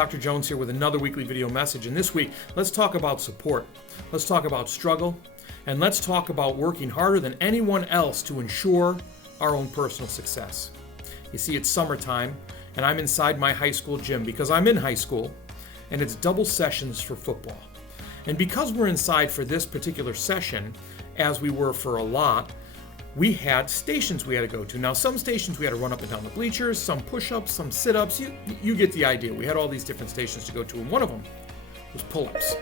Dr. Jones here with another weekly video message, and this week, let's talk about support. Let's talk about struggle, and let's talk about working harder than anyone else to ensure our own personal success. You see, it's summertime, and I'm inside my high school gym because I'm in high school, and it's double sessions for football. And because we're inside for this particular session, as we were for a lot, we had stations we had to go to. Now, some stations we had to run up and down the bleachers, some push-ups, some sit-ups. You get the idea. We had all these different stations to go to, and one of them was pull-ups.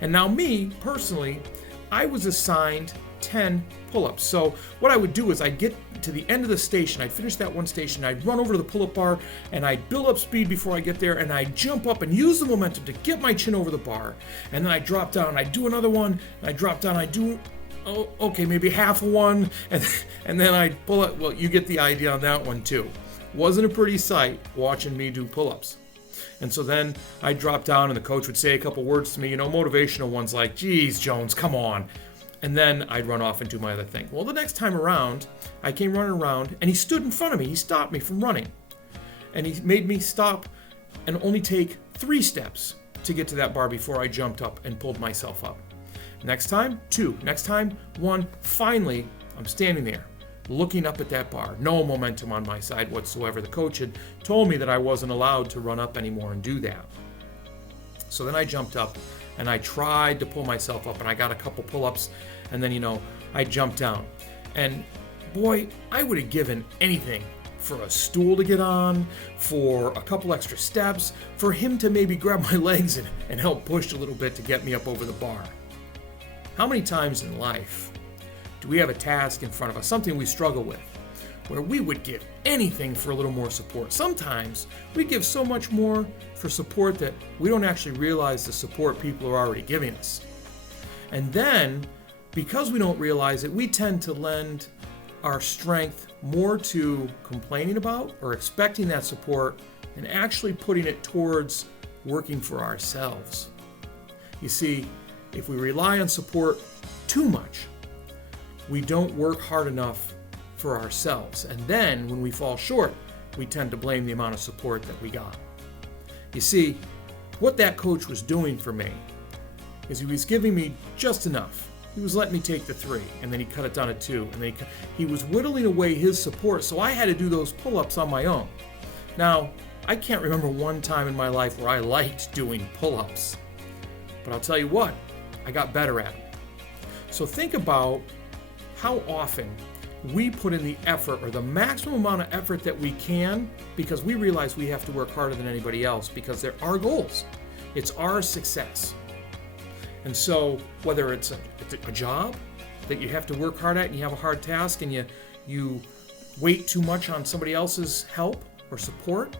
And now me, personally, I was assigned 10 pull-ups. So what I would do is I'd get to the end of the station, I'd finish that one station, I'd run over to the pull-up bar, and I'd build up speed before I get there, and I'd jump up and use the momentum to get my chin over the bar. And then I'd drop down, I'd do another one, and I'd drop down, I'd do maybe half of one, and then I'd pull it. Well, you get the idea on that one too. Wasn't a pretty sight watching me do pull-ups. And so then I'd drop down and the coach would say a couple words to me, motivational ones like, geez, Jones, come on. And then I'd run off and do my other thing. Well, the next time around, I came running around and he stood in front of me. He stopped me from running. And he made me stop and only take 3 steps to get to that bar before I jumped up and pulled myself up. Next time, 2. Next time, 1. Finally, I'm standing there, looking up at that bar. No momentum on my side whatsoever. The coach had told me that I wasn't allowed to run up anymore and do that. So then I jumped up, and I tried to pull myself up, and I got a couple pull-ups, and then, I jumped down. And boy, I would have given anything for a stool to get on, for a couple extra steps, for him to maybe grab my legs and help push a little bit to get me up over the bar. How many times in life do we have a task in front of us, something we struggle with, where we would give anything for a little more support? Sometimes we give so much more for support that we don't actually realize the support people are already giving us. And then, because we don't realize it, we tend to lend our strength more to complaining about or expecting that support than actually putting it towards working for ourselves. You see, if we rely on support too much, we don't work hard enough for ourselves. And then when we fall short, we tend to blame the amount of support that we got. You see, what that coach was doing for me is he was giving me just enough. He was letting me take the 3, and then he cut it down to 2, and then he was whittling away his support, so I had to do those pull-ups on my own. Now, I can't remember one time in my life where I liked doing pull-ups, but I'll tell you what, I got better at them. So think about how often we put in the effort or the maximum amount of effort that we can because we realize we have to work harder than anybody else because they're our goals. It's our success. And so whether it's a job that you have to work hard at and you have a hard task and you wait too much on somebody else's help or support,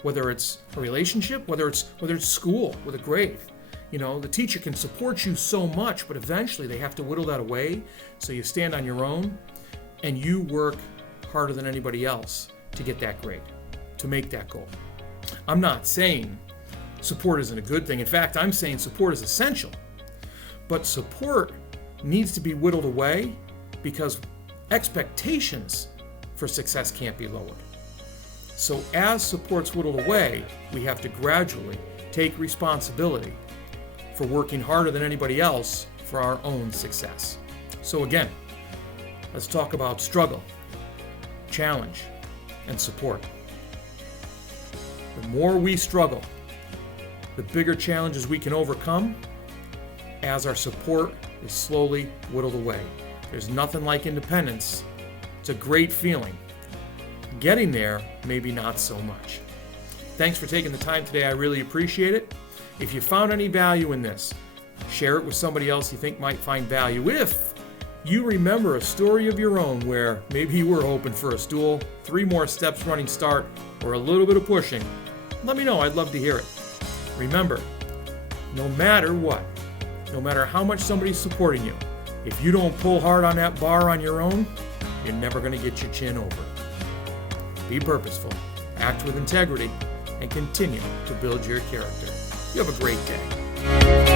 whether it's a relationship, whether it's school with a grade. The teacher can support you so much, but eventually they have to whittle that away so you stand on your own and you work harder than anybody else to get that grade, to make that goal. I'm not saying support isn't a good thing. In fact, I'm saying support is essential. But support needs to be whittled away because expectations for success can't be lowered. So as support's whittled away, we have to gradually take responsibility for working harder than anybody else for our own success. So again, let's talk about struggle, challenge, and support. The more we struggle, the bigger challenges we can overcome as our support is slowly whittled away. There's nothing like independence. It's a great feeling. Getting there, maybe not so much. Thanks for taking the time today. I really appreciate it. If you found any value in this, share it with somebody else you think might find value. If you remember a story of your own where maybe you were hoping for a stool, 3 more steps running start, or a little bit of pushing, let me know. I'd love to hear it. Remember, no matter what, no matter how much somebody's supporting you, if you don't pull hard on that bar on your own, you're never going to get your chin over. Be purposeful, act with integrity, and continue to build your character. You have a great day.